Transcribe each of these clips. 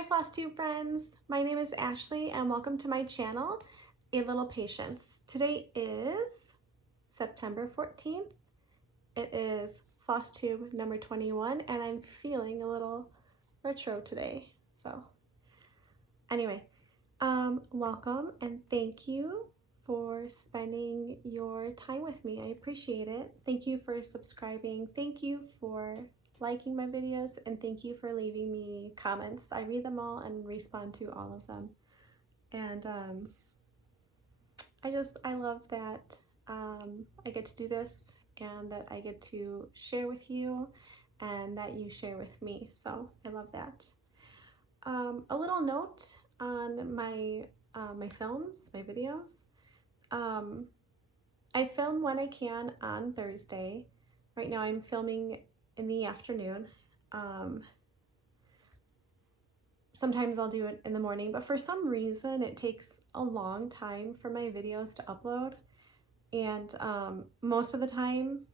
Hi Flosstube friends, my name is Ashley and welcome to my channel, A Little Patience. Today is September 14th. It is Flosstube number 21 and I'm feeling a little retro today. So anyway, welcome and thank you for spending your time with me. I appreciate it. Thank you for subscribing. Thank you for liking my videos, and thank you for leaving me comments. I read them all and respond to all of them. And I love that I get to do this and that I get to share with you and that you share with me. So I love that. A little note on my films, my videos. I film when I can on Thursday. Right now I'm filming in the afternoon. Sometimes I'll do it in the morning, but for some reason it takes a long time for my videos to upload, and most of the time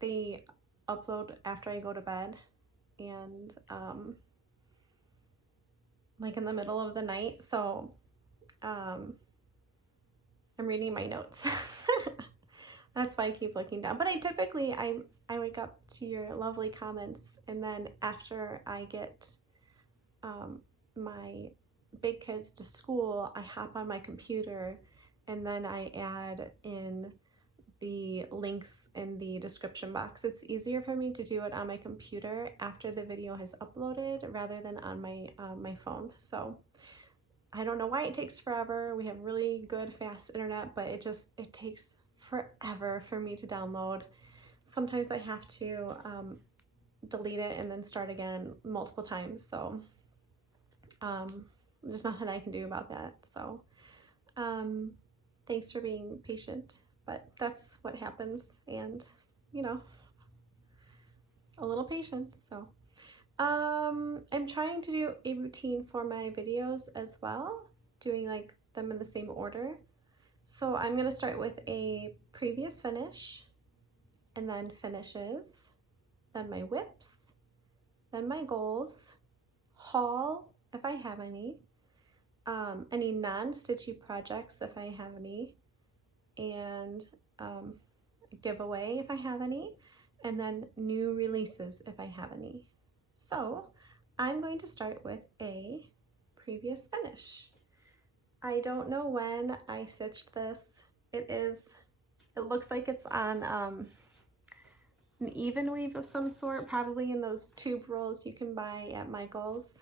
they upload after I go to bed and like in the middle of the night, so I'm reading my notes. That's why I keep looking down. But I wake up to your lovely comments, and then after I get my big kids to school, I hop on my computer and then I add in the links in the description box. It's easier for me to do it on my computer after the video has uploaded rather than on my phone. So I don't know why it takes forever. We have really good fast internet, but it takes forever for me to download. Sometimes I have to delete it and then start again multiple times. So there's nothing I can do about that. So thanks for being patient, but that's what happens, and you know, a little patience. So I'm trying to do a routine for my videos as well, doing like them in the same order. So I'm going to start with a previous finish, and then finishes, then my whips, then my goals, haul if I have any non-stitchy projects if I have any, and giveaway if I have any, and then new releases if I have any. So I'm going to start with a previous finish. I don't know when I stitched this. It looks like it's on an even weave of some sort, probably in those tube rolls you can buy at Michael's.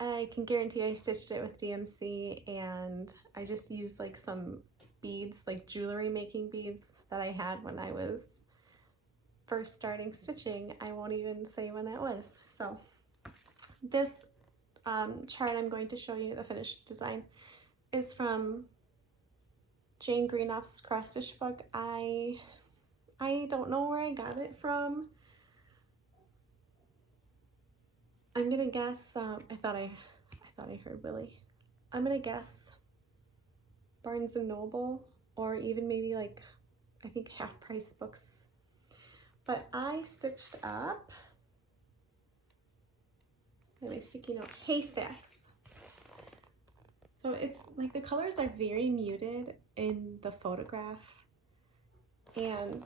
I can guarantee I stitched it with DMC, and I just used like some beads, like jewelry making beads that I had when I was first starting stitching. I won't even say when that was. So this chart I'm going to show you, the finished design, is from Jane Greenoff's cross stitch book. I don't know where I got it from. I'm gonna guess, I thought I heard Willie. I'm gonna guess Barnes and Noble, or even maybe like, I think Half Price Books. But I stitched up, my sticky note, haystacks. So it's like the colors are very muted in the photograph, and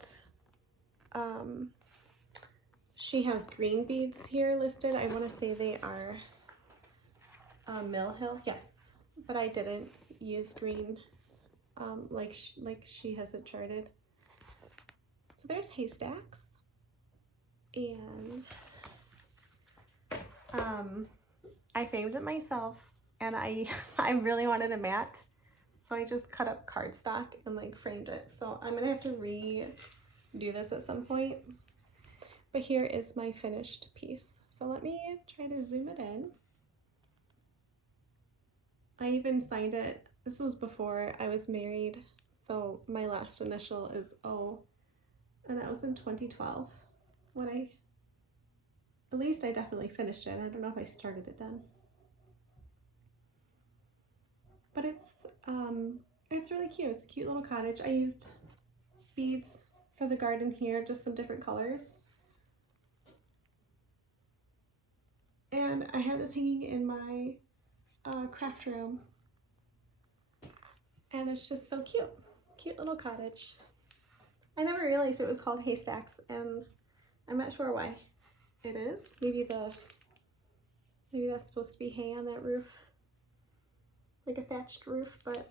she has green beads here listed. I want to say they are Mill Hill, yes, but I didn't use green like she has it charted. So there's haystacks, and I framed it myself, and I really wanted a mat, so I just cut up cardstock and like framed it. So I'm gonna have to redo this at some point. But here is my finished piece. So let me try to zoom it in. I even signed it. This was before I was married, so my last initial is O, and that was in 2012 when at least I definitely finished it. I don't know if I started it then. But it's really cute. It's a cute little cottage. I used beads for the garden here, just some different colors. And I have this hanging in my craft room. And it's just so cute. Cute little cottage. I never realized it was called haystacks, and I'm not sure why it is. Maybe that's supposed to be hay on that roof, like a thatched roof. But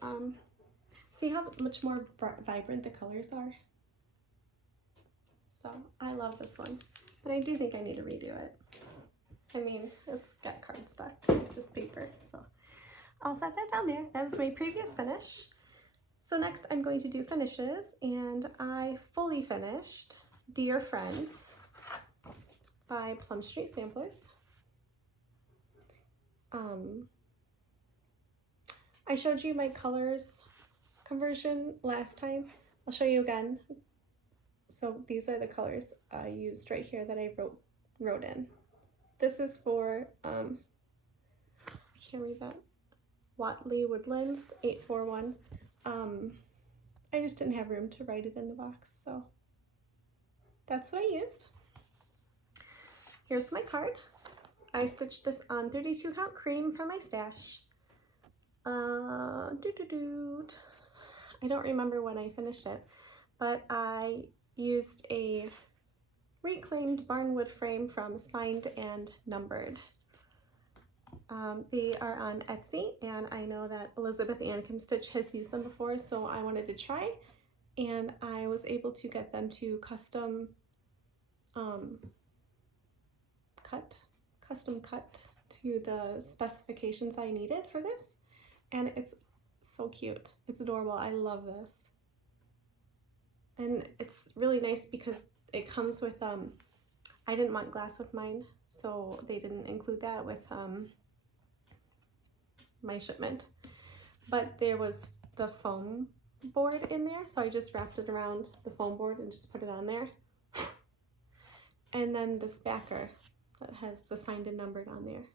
see how much more vibrant the colors are. So I love this one, but I do think I need to redo it. I mean, it's got cardstock, just paper, so I'll set that down there. That is my previous finish. So next I'm going to do finishes, and I fully finished Dear Friends by Plum Street Samplers. I showed you my colors conversion last time. I'll show you again. So these are the colors I used right here that I wrote in. This is for, I can't read that, Watley Woodlands 841. I just didn't have room to write it in the box, so that's what I used. Here's my card. I stitched this on 32 count cream from my stash. I don't remember when I finished it, but I used a reclaimed barnwood frame from Signed and Numbered. They are on Etsy, and I know that Elizabeth Ann Can Stitch has used them before, so I wanted to try, and I was able to get them to custom cut to the specifications I needed for this, and it's so cute. It's adorable. I love this. And it's really nice because it comes with, I didn't want glass with mine, so they didn't include that with my shipment. But there was the foam board in there, so I just wrapped it around the foam board and just put it on there. And then this backer that has the Signed and Numbered on there.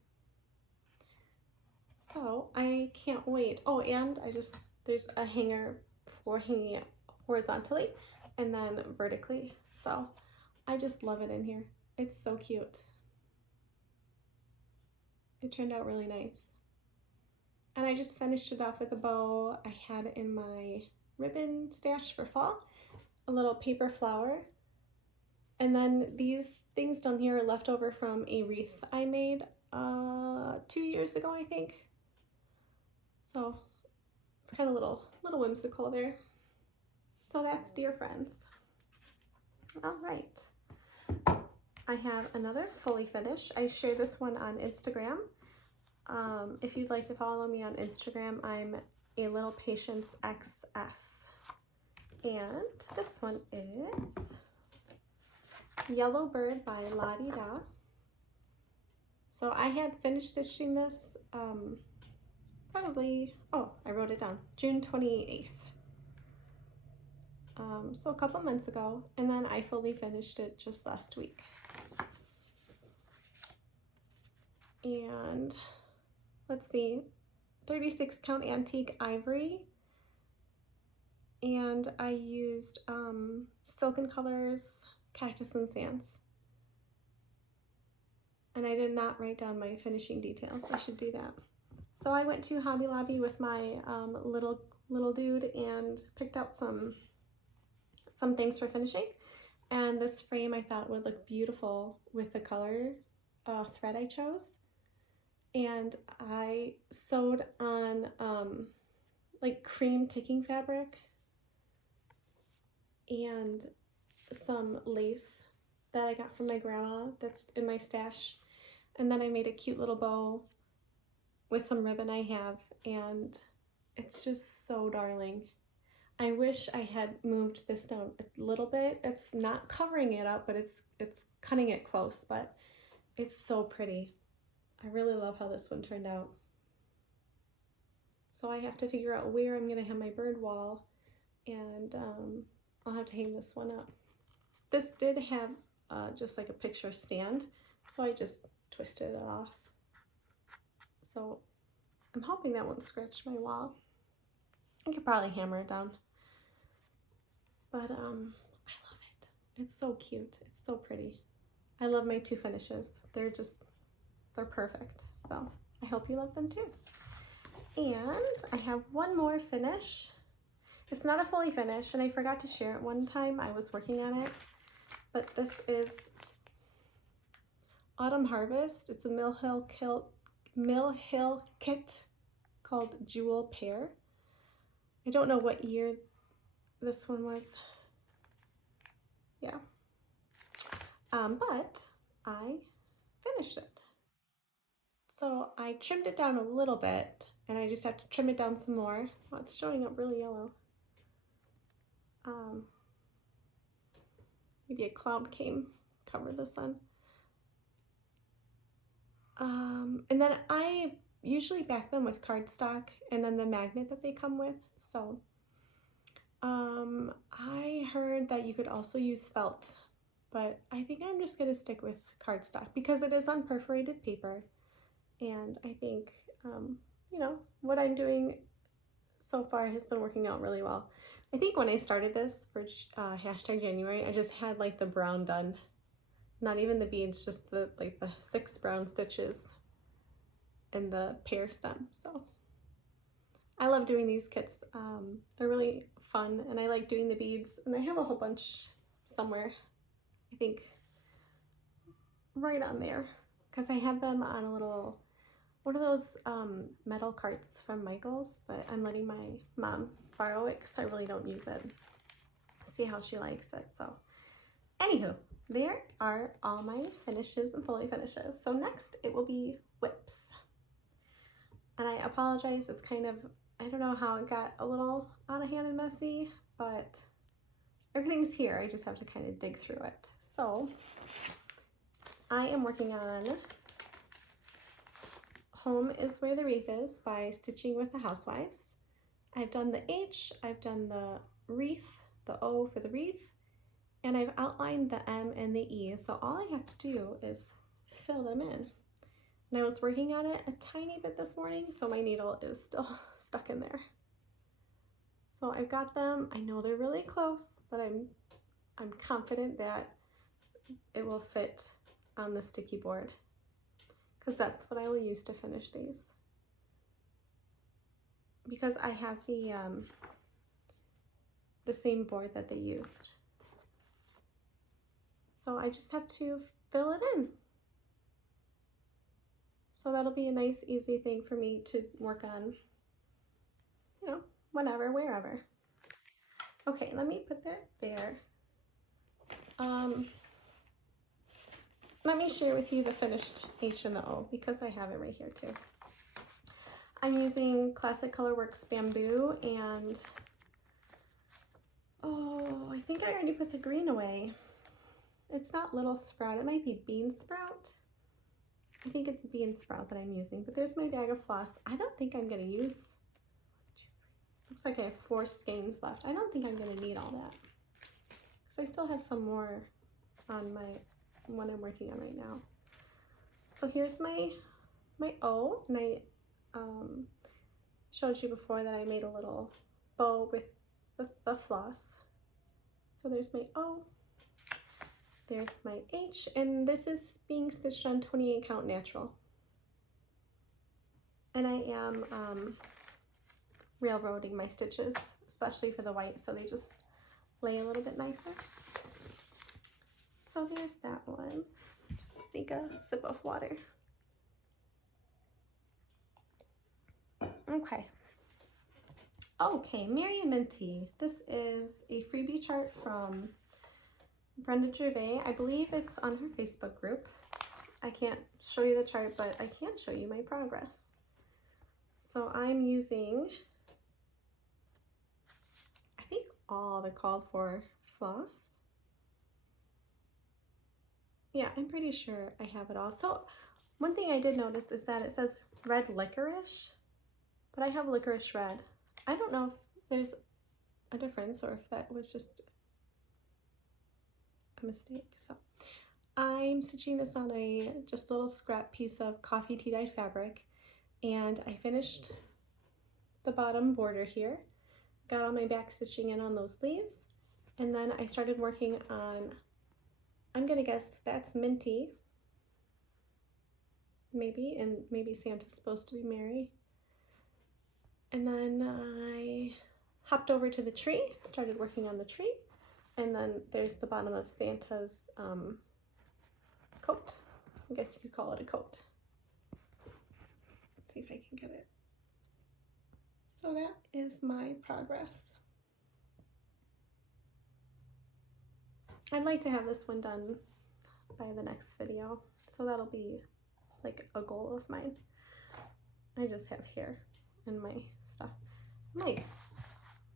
So I can't wait. Oh, and there's a hanger for hanging it horizontally and then vertically. So I just love it in here. It's so cute. It turned out really nice. And I just finished it off with a bow I had in my ribbon stash for fall, a little paper flower. And then these things down here are left over from a wreath I made 2 years ago, I think. So it's kind of little whimsical there. So that's Dear Friends. All right. I have another fully finished. I share this one on Instagram. If you'd like to follow me on Instagram, I'm alittlepatiencexs. And this one is Yellow Bird by La Di Da. So I had finished stitching this probably, I wrote it down, June 28th. So a couple months ago, and then I fully finished it just last week. And let's see, 36 count antique ivory, and I used Silken Colors Cactus and Sands. And I did not write down my finishing details. I should do that. So I went to Hobby Lobby with my little dude and picked out some things for finishing. And this frame I thought would look beautiful with the color thread I chose. And I sewed on like cream ticking fabric and some lace that I got from my grandma that's in my stash. And then I made a cute little bow with some ribbon I have, and it's just so darling. I wish I had moved this down a little bit. It's not covering it up, but it's cutting it close, but it's so pretty. I really love how this one turned out. So I have to figure out where I'm gonna have my bird wall, and I'll have to hang this one up. This did have just like a picture stand, so I just twisted it off. So I'm hoping that won't scratch my wall. I could probably hammer it down. But I love it. It's so cute. It's so pretty. I love my two finishes. They're just They're perfect. So I hope you love them too. And I have one more finish. It's not a fully finished, and I forgot to share it one time. I was working on it, but this is Autumn Harvest. It's a Mill Hill kit called Jewel Pear. I don't know what year this one was. Yeah. But I finished it. So I trimmed it down a little bit, and I just have to trim it down some more. Oh, it's showing up really yellow. Maybe a cloud covered the sun. And then I usually back them with cardstock and then the magnet that they come with. So I heard that you could also use felt, but I think I'm just gonna stick with cardstock because it is on perforated paper, and I think you know, what I'm doing so far has been working out really well. I think when I started this for hashtag January, I just had like the brown done, not even the beads, just the 6 brown stitches and the pear stem. So I love doing these kits. They're really fun, and I like doing the beads, and I have a whole bunch somewhere, I think right on there, because I had them on a little, one of those metal carts from Michael's, but I'm letting my mom borrow it because I really don't use it. See how she likes it. So anywho, there are all my finishes and fully finishes. So next it will be whips. And I apologize, it's kind of, I don't know how it got a little out of hand and messy, but everything's here. I just have to kind of dig through it. So I am working on Home is Where the Wreath Is by Stitching with the Housewives. I've done the H, I've done the wreath, the O for the wreath, and I've outlined the M and the E. So all I have to do is fill them in. And I was working on it a tiny bit this morning, so my needle is still stuck in there. So I've got them. I know they're really close, but I'm confident that it will fit on the sticky board, because that's what I will use to finish these. Because I have the same board that they used. So I just have to fill it in. So that'll be a nice, easy thing for me to work on, you know, whenever, wherever. Okay, let me put that there. Let me share with you the finished H and the O, because I have it right here too. I'm using Classic Colorworks Bamboo, and oh, I think I already put the green away. It's not Little Sprout, it might be Bean Sprout. I think it's Bean Sprout that I'm using, but there's my bag of floss. I don't think I'm gonna use, looks like I have 4 skeins left. I don't think I'm gonna need all that, because I still have some more on my one I'm working on right now. So here's my O, and I showed you before that I made a little bow with the floss. So there's my O, there's my H, and this is being stitched on 28 count natural. And I am railroading my stitches, especially for the white, so they just lay a little bit nicer. So there's that one. Just take a sip of water. Okay. Okay, Mary and Minty. This is a freebie chart from Brenda Gervais. I believe it's on her Facebook group. I can't show you the chart, but I can show you my progress. So I'm using, I think, all the called for floss. Yeah, I'm pretty sure I have it all. So one thing I did notice is that it says red licorice, but I have licorice red. I don't know if there's a difference or if that was just a mistake. So I'm stitching this on a just little scrap piece of coffee tea dye fabric, and I finished the bottom border here, got all my back stitching in on those leaves, and then I started working on, I'm gonna guess that's Minty, maybe, and maybe Santa's supposed to be Mary. And then I hopped over to the tree, started working on the tree, and then there's the bottom of Santa's coat. I guess you could call it a coat. Let's see if I can get it. So that is my progress. I'd like to have this one done by the next video, so that'll be like a goal of mine. I just have hair in my stuff.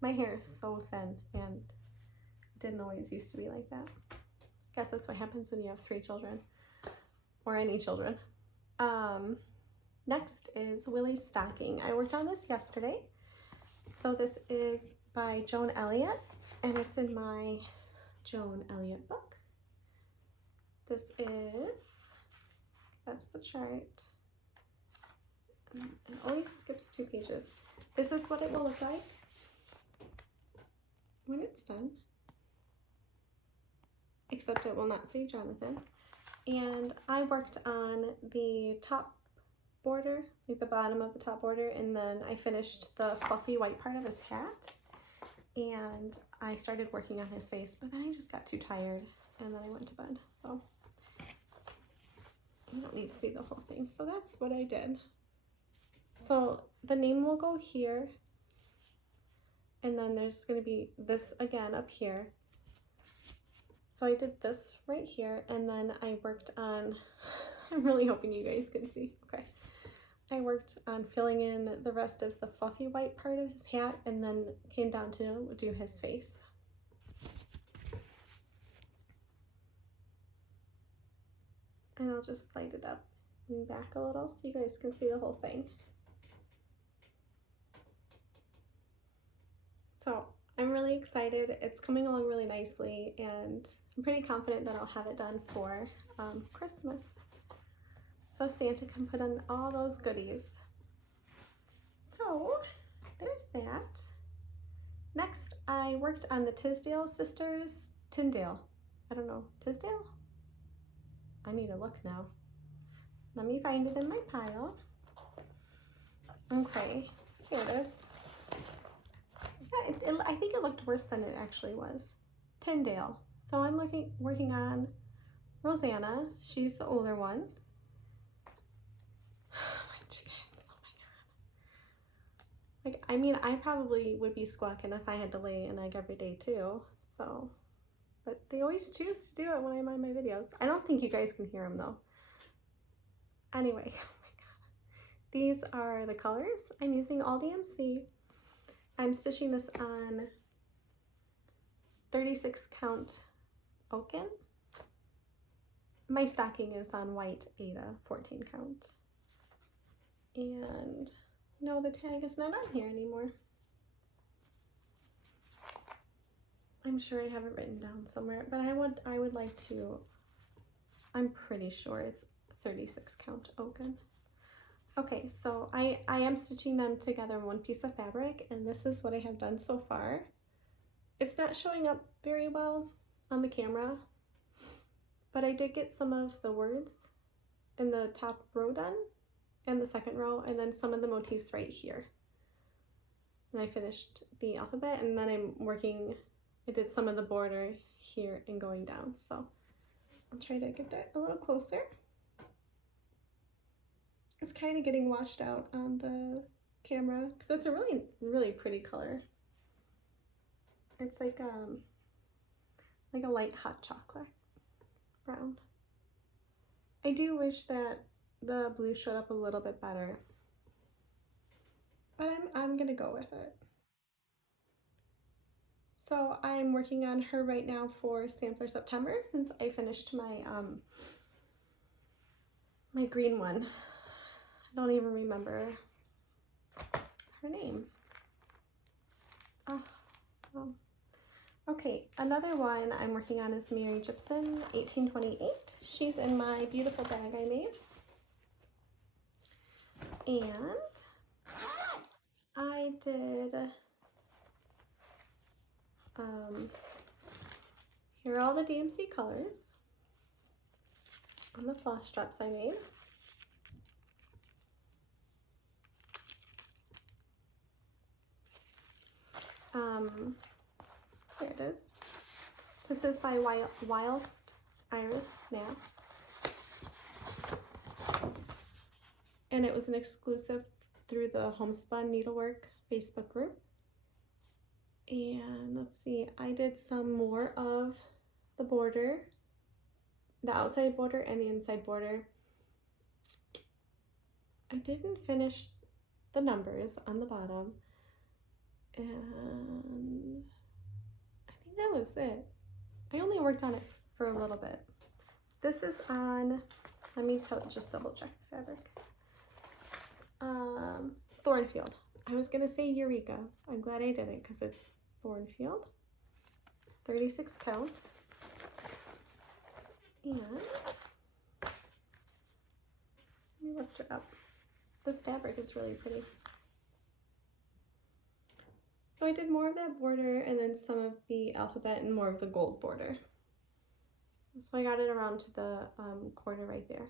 My hair is so thin and it didn't always used to be like that. I guess that's what happens when you have 3 children, or any children. Next is Willie's stocking. I worked on this yesterday. So this is by Joan Elliott, and it's in my Joan Elliott book. This is, that's the chart. It always skips 2 pages. This is what it will look like when it's done, except it will not say Jonathan. And I worked on the top border, like the bottom of the top border, and then I finished the fluffy white part of his hat, and I started working on his face, but then I just got too tired and then I went to bed. So you don't need to see the whole thing. So that's what I did. So the name will go here, and then there's going to be this again up here. So I did this right here, and then I worked on, I'm really hoping you guys can see, okay. I worked on filling in the rest of the fluffy white part of his hat, and then came down to do his face. And I'll just slide it up and back a little so you guys can see the whole thing. So I'm really excited. It's coming along really nicely, and I'm pretty confident that I'll have it done for Christmas, so Santa can put in all those goodies. So there's that. Next, I worked on the Tisdale sisters, Tyndale. I don't know, Tisdale? I need to look now. Let me find it in my pile. Okay, here it is. It's not, I think it looked worse than it actually was. Tyndale. So I'm working on Rosanna. She's the older one. My chickens, oh my god. Like, I mean, I probably would be squawking if I had to lay an egg every day too, so. But they always choose to do it when I'm on my videos. I don't think you guys can hear them though. Anyway, oh my god. These are the colors. I'm using all DMC. I'm stitching this on 36 count Oaken. My stocking is on white Ada 14 count. And no, the tag is not on here anymore. I'm sure I have it written down somewhere, but I would like to, I'm pretty sure it's 36 count Oaken. Okay, so I am stitching them together in one piece of fabric, and this is what I have done so far. It's not showing up very well on the camera, but I did get some of the words in the top row done, and the second row, and then some of the motifs right here. And I finished the alphabet, and then I did some of the border here and going down, so I'll try to get that a little closer. It's kind of getting washed out on the camera because it's a really, really pretty color. It's like a light hot chocolate brown. I do wish that the blue showed up a little bit better, but I'm gonna go with it. So I'm working on her right now for Sampler September, since I finished my my green one. I don't even remember her name. Oh, well. Okay, another one I'm working on is Mary Gibson, 1828. She's in my beautiful bag I made. And I did, here are all the DMC colors on the floss straps I made. here it is. This is by Whilst Iris Snaps. And it was an exclusive through the Homespun Needlework Facebook group. And let's see, I did some more of the border, the outside border and the inside border. I didn't finish the numbers on the bottom, and I think that was it. I only worked on it for a little bit. This is on, let me just double check the fabric. Thornfield. I was gonna say Eureka. I'm glad I didn't because it's Thornfield. 36 count. And we worked it up. This fabric is really pretty. So I did more of that border and then some of the alphabet and more of the gold border. So I got it around to the quarter right there.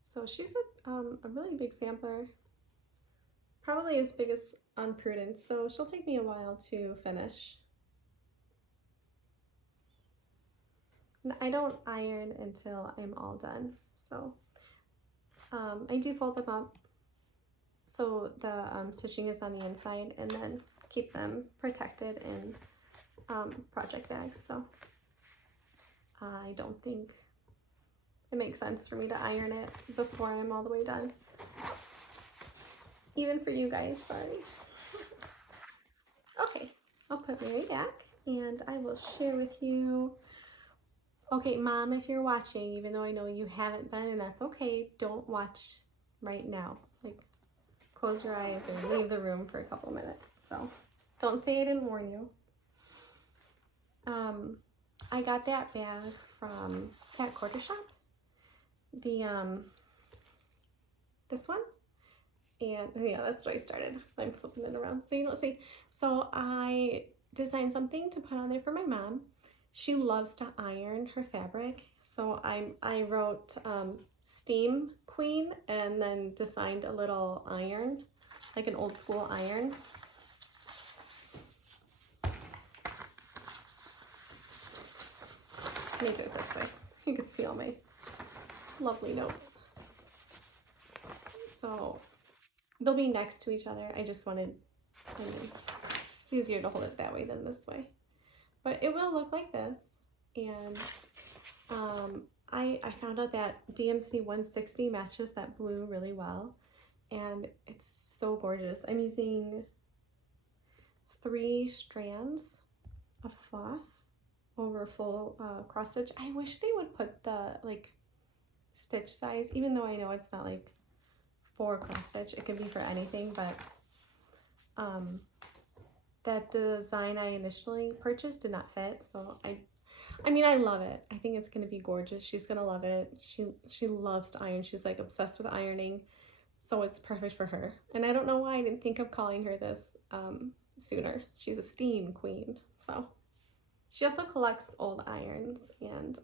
So she's a really big sampler, probably as big as on Prudence, so she'll take me a while to finish. And I don't iron until I'm all done, so I do fold them up so the stitching is on the inside and then keep them protected in project bags, so I don't think it makes sense for me to iron it before I'm all the way done. Even for you guys, sorry. Okay, I'll put my way back and I will share with you. Okay, Mom, if you're watching, even though I know you haven't been, and that's okay, don't watch right now. Like, close your eyes or leave the room for a couple minutes. So, don't say I didn't warn you. I got that bag from Cat Quarter Shop. This one, and yeah, that's what I started. I'm flipping it around so you don't see. So I designed something to put on there for my mom. She loves to iron her fabric, so I wrote Steam Queen and then designed a little iron, like an old school iron. Let me do it this way. You can see all my lovely notes. So they'll be next to each other. I just wanted, it's easier to hold it that way than this way. But it will look like this. And I found out that DMC 160 matches that blue really well. And it's so gorgeous. I'm using 3 strands of floss over full cross stitch. I wish they would put the like stitch size, even though I know it's not like for cross stitch, it can be for anything, but that design I initially purchased did not fit, so I mean I love it. I think it's gonna be gorgeous. She's gonna love it. She loves to iron. She's like obsessed with ironing, so it's perfect for her. And I don't know why I didn't think of calling her this sooner. She's a steam queen. So she also collects old irons, and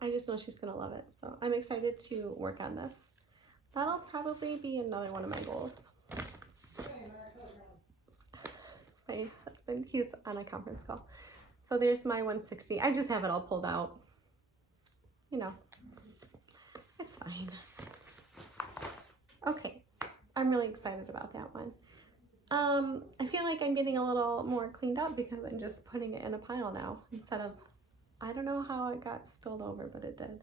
I just know she's gonna love it. So I'm excited to work on this. That'll probably be another one of my goals. It's my husband, he's on a conference call. So there's my 160. I just have it all pulled out. You know, it's fine. Okay, I'm really excited about that one. I feel like I'm getting a little more cleaned up because I'm just putting it in a pile now instead of, I don't know how it got spilled over, but it did.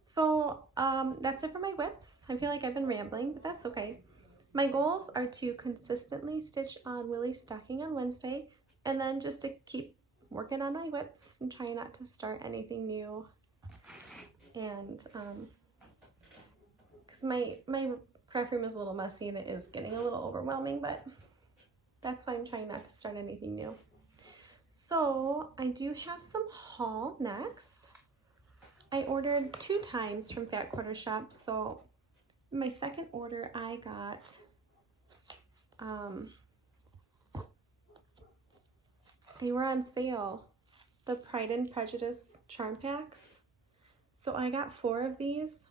So that's it for my whips. I feel like I've been rambling, but that's okay. My goals are to consistently stitch on Willie's stocking on Wednesday, and then just to keep working on my whips and try not to start anything new. And because my craft room is a little messy and it is getting a little overwhelming, but that's why I'm trying not to start anything new. So I do have some haul next. I ordered 2 times from Fat Quarter Shop. So my second order I got they were on sale, the Pride and Prejudice charm packs. So I got 4 of these,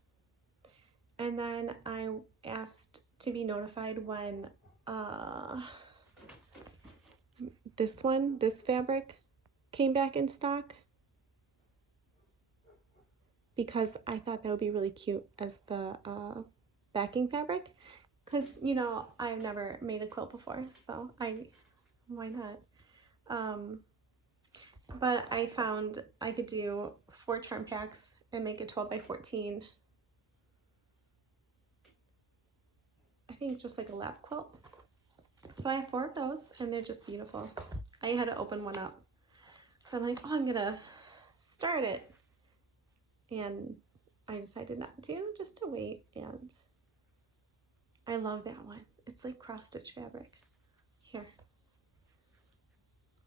And then I asked to be notified when this fabric came back in stock, because I thought that would be really cute as the backing fabric, because you know I've never made a quilt before, so why not? But I found I could do 4 charm packs and make a 12 by 14. I think just like a lap quilt. So I have 4 of those, and they're just beautiful. I had to open one up, so I'm like, oh, I'm gonna start it, and I decided not to, just to wait. And I love that one. It's like cross stitch fabric. Here,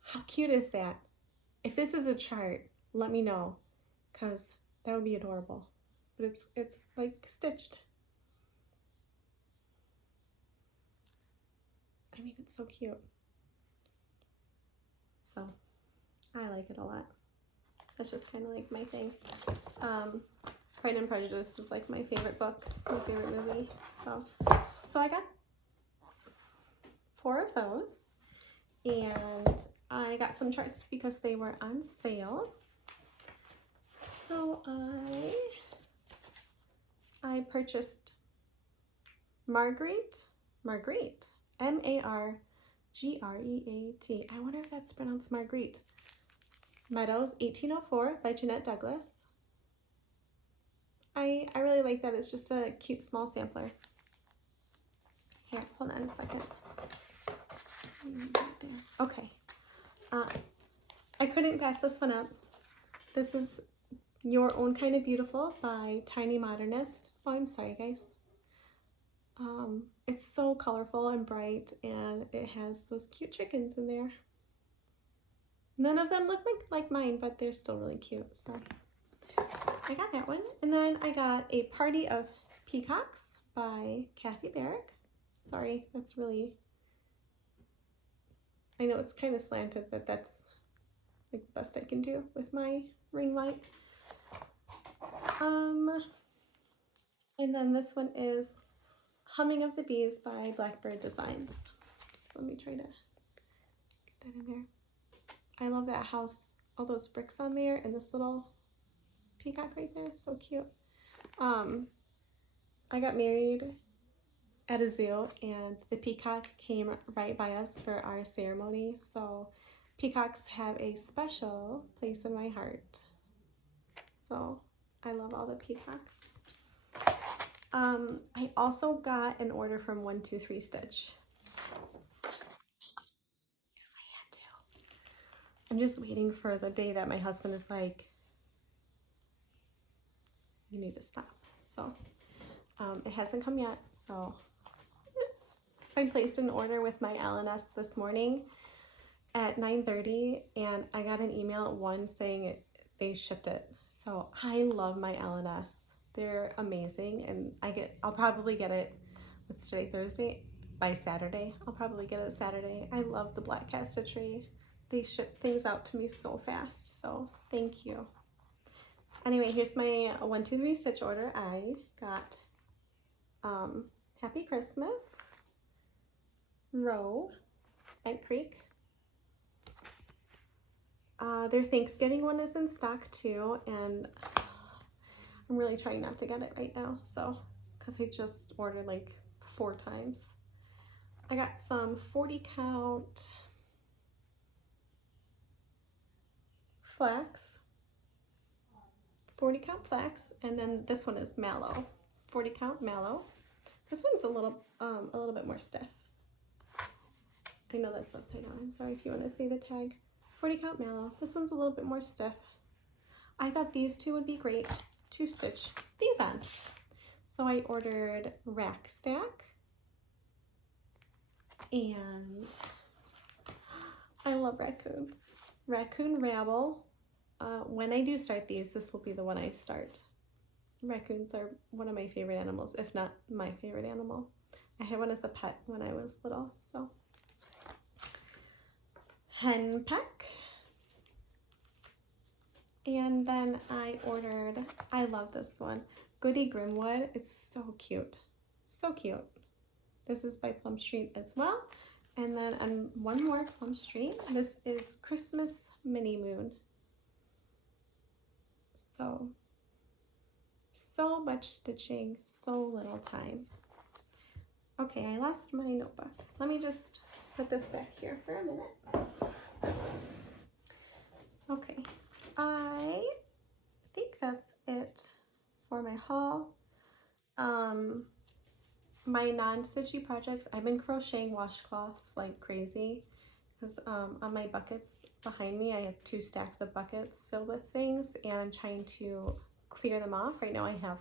how cute is that? If this is a chart, let me know, because that would be adorable. But it's like stitched. I mean, it's so cute. So I like it a lot. That's just kind of like my thing. Pride and Prejudice is like my favorite book, my favorite movie. So I got 4 of those, and I got some charts because they were on sale. So I purchased Marguerite, Margreat. I wonder if that's pronounced Marguerite. Meadows 1804 by Jeanette Douglas. I really like that. It's just a cute small sampler. Here, hold on a second. Right there. Okay. I couldn't pass this one up. This is Your Own Kind of Beautiful by Tiny Modernist. Oh, I'm sorry, guys. It's so colorful and bright, and it has those cute chickens in there. None of them look like mine, but they're still really cute. So I got that one. And then I got A Party of Peacocks by Kathy Barrick. Sorry, that's really, I know it's kind of slanted, but that's like the best I can do with my ring light. And then this one is Humming of the Bees by Blackbird Designs. So let me try to get that in there. I love that house, all those bricks on there, and this little peacock right there, so cute. I got married at a zoo, and the peacock came right by us for our ceremony, so peacocks have a special place in my heart. So I love all the peacocks. I also got an order from 123 Stitch. Because I had to. I'm just waiting for the day that my husband is like, you need to stop. So it hasn't come yet. So I placed an order with my LNS this morning at 9:30, and I got an email at 1 saying they shipped it. So I love my LNS. They're amazing, and I'll probably get it, what's today, Thursday? By Saturday. I'll probably get it Saturday. I love the Black Cat Stitchery. They ship things out to me so fast, so thank you. Anyway, here's my 123 Stitch order. I got Happy Christmas, Row, Egg Creek. Their Thanksgiving one is in stock too, and I'm really trying not to get it right now, so, because I just ordered like 4 times. I got some 40 count flax, 40 count flax, and then this one is mallow, 40 count mallow. This one's a little bit more stiff. I know that's upside down. I'm sorry if you want to see the tag. 40 count mallow. This one's a little bit more stiff. I thought these 2 would be great to stitch these on. So I ordered Rack Stack, and I love raccoons. Raccoon Rabble. When I do start these, this will be the one I start. Raccoons are one of my favorite animals, if not my favorite animal. I had one as a pet when I was little, so. Hen Peck. And then I ordered, I love this one, Goody Grimwood. It's so cute. So cute. This is by Plum Street as well. And then on one more Plum Street, this is Christmas Mini Moon. So much stitching, so little time. Okay, I lost my notebook. Let me just put this back here for a minute. Okay, I think that's it for my haul. My non-stitchy projects, I've been crocheting washcloths like crazy because on my buckets behind me, I have 2 stacks of buckets filled with things, and I'm trying to clear them off. Right now I have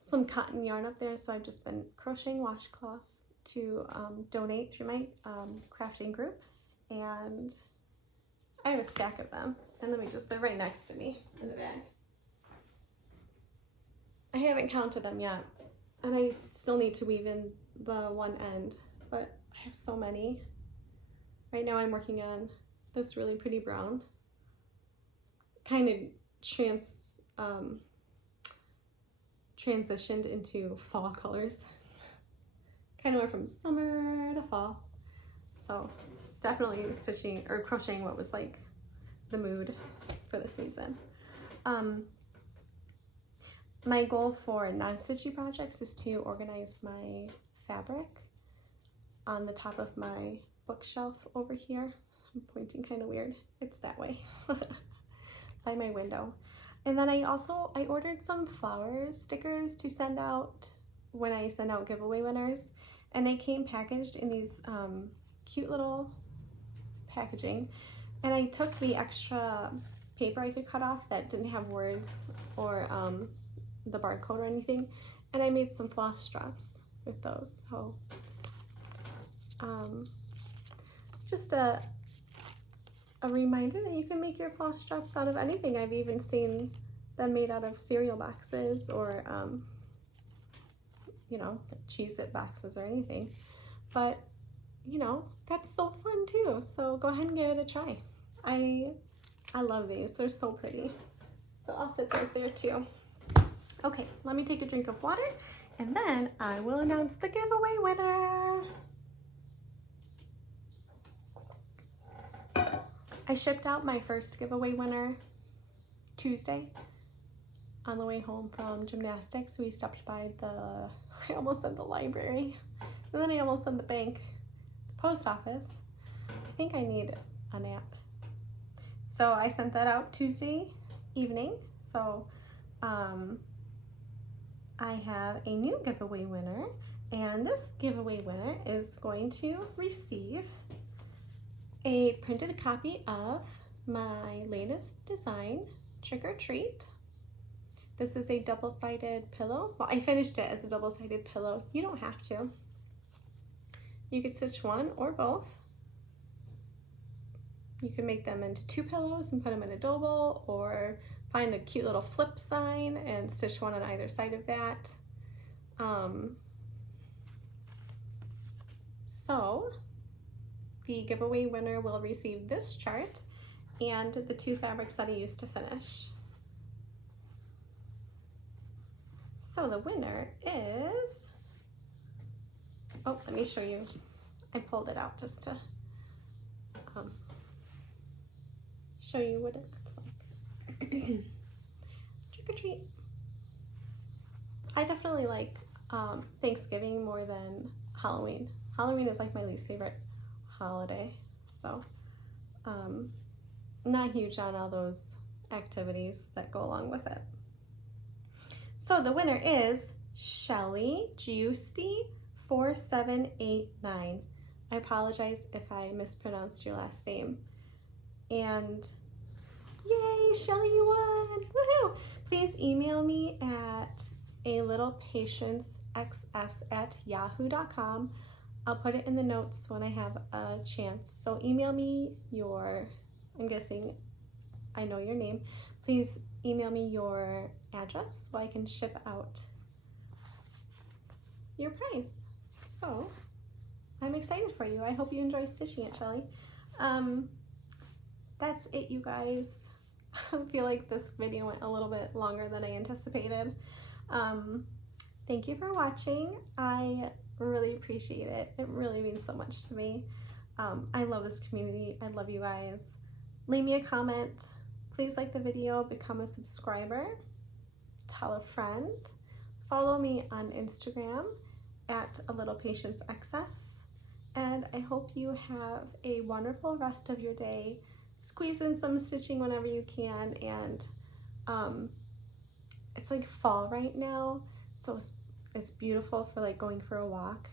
some cotton yarn up there, so I've just been crocheting washcloths to donate through my crafting group, and I have a stack of them, and they're right next to me in the bag. I haven't counted them yet, and I still need to weave in the one end, but I have so many. Right now I'm working on this really pretty brown, kind of transitioned into fall colors. Kind of went from summer to fall. So definitely stitching or crocheting what was like the mood for the season. My goal for non-stitchy projects is to organize my fabric on the top of my bookshelf over here. I'm pointing kind of weird. It's that way by my window. And then I ordered some flower stickers to send out when I send out giveaway winners, and they came packaged in these cute little packaging, and I took the extra paper I could cut off that didn't have words or the barcode or anything, and I made some floss straps with those. So just a reminder that you can make your floss straps out of anything. I've even seen them made out of cereal boxes or you know, Cheez-It boxes or anything, but you know, that's so fun too. So go ahead and give it a try. I love these, they're so pretty. So I'll set those there too. Okay, let me take a drink of water, and then I will announce the giveaway winner. I shipped out my first giveaway winner Tuesday. On the way home from gymnastics, we stopped by I almost said the library, and then I almost said the bank, the post office. I think I need a nap. So I sent that out Tuesday evening. So I have a new giveaway winner, and this giveaway winner is going to receive a printed copy of my latest design, Trick or Treat. This is a double-sided pillow. Well, I finished it as a double-sided pillow. You don't have to. You could stitch one or both. You can make them into 2 pillows and put them in a double, or find a cute little flip sign and stitch one on either side of that. So the giveaway winner will receive this chart and the 2 fabrics that I used to finish. So the winner is, oh, let me show you. I pulled it out just to show you what it looks like. Trick or treat. I definitely like Thanksgiving more than Halloween. Halloween is like my least favorite holiday, so I'm not huge on all those activities that go along with it. So the winner is Shelly Giusti 4789. I apologize if I mispronounced your last name. And yay, Shelly, you won! Woohoo! Please email me at alittlepatiencexs@yahoo.com. I'll put it in the notes when I have a chance. So email me your, I'm guessing I know your name. Please email me your address so I can ship out your prize. So I'm excited for you. I hope you enjoy stitching it, Shelly. That's it, you guys. I feel like this video went a little bit longer than I anticipated. Thank you for watching. I really appreciate it. It really means so much to me. I love this community. I love you guys. Leave me a comment. Please like the video, become a subscriber, tell a friend, follow me on Instagram at alittlepatiencexs, and I hope you have a wonderful rest of your day. Squeeze in some stitching whenever you can, and it's like fall right now, so it's beautiful for like going for a walk,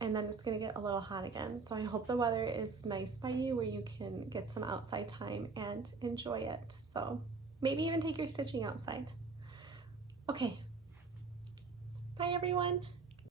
and then it's gonna get a little hot again. So I hope the weather is nice by you where you can get some outside time and enjoy it. So maybe even take your stitching outside. Okay, bye everyone.